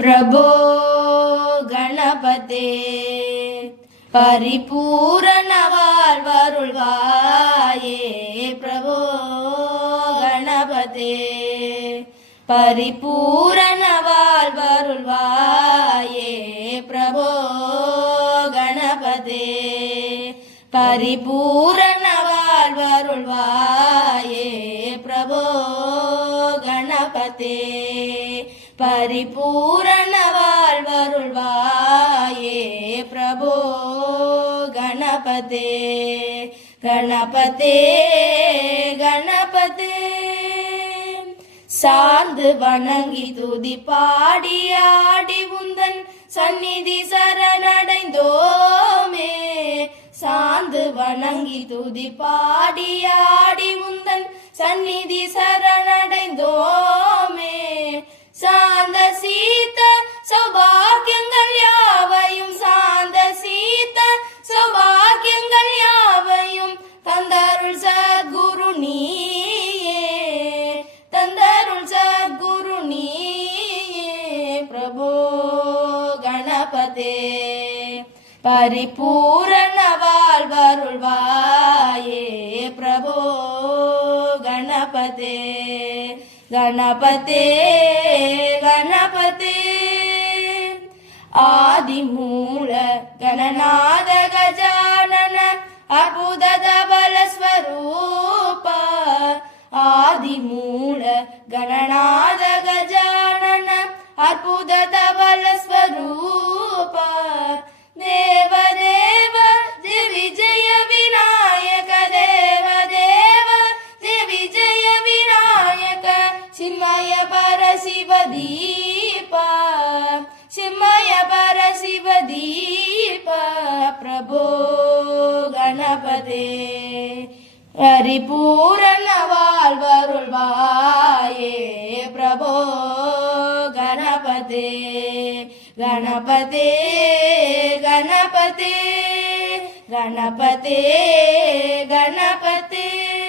प्रभो गणपते परिपूरणवाल्वरुळ्वाये प्रभो गणपते परिपूरणवाल्वरुळ्वाये प्रभो गणपते परिपूरणवाल्वरुळ्वाये प्रभो गणपते பரிபூரண வாழ்வருள்வாயே பிரபோ கணபதே. கணபதே கணபதே. சார்ந்து வணங்கி துதி பாடி ஆடி உந்தன் சந்நிதி சரணடைந்தோமே. சார்ந்து வணங்கி துதி பாடி ஆடி உந்தன் சந்நிதி சரணடைந்தோமே. प्रभो गणपते परिपूरणवाल्वरुल्वाये प्रभो गणपते गणपते गणपते आदिमूल गणनाद गजानन अर्बुदबल अर्बुदतबलस्वरूप देव देव देवदेवा विजय विनायक देव देव देवदेवा विजय विनायक श्रीमय परशिव दीप। श्रीमय परशिव दीप प्रभो गणपते। हरिपूरनवाल् वरुल् கணபதே கணபதே கணபதே கணபதே கணபதே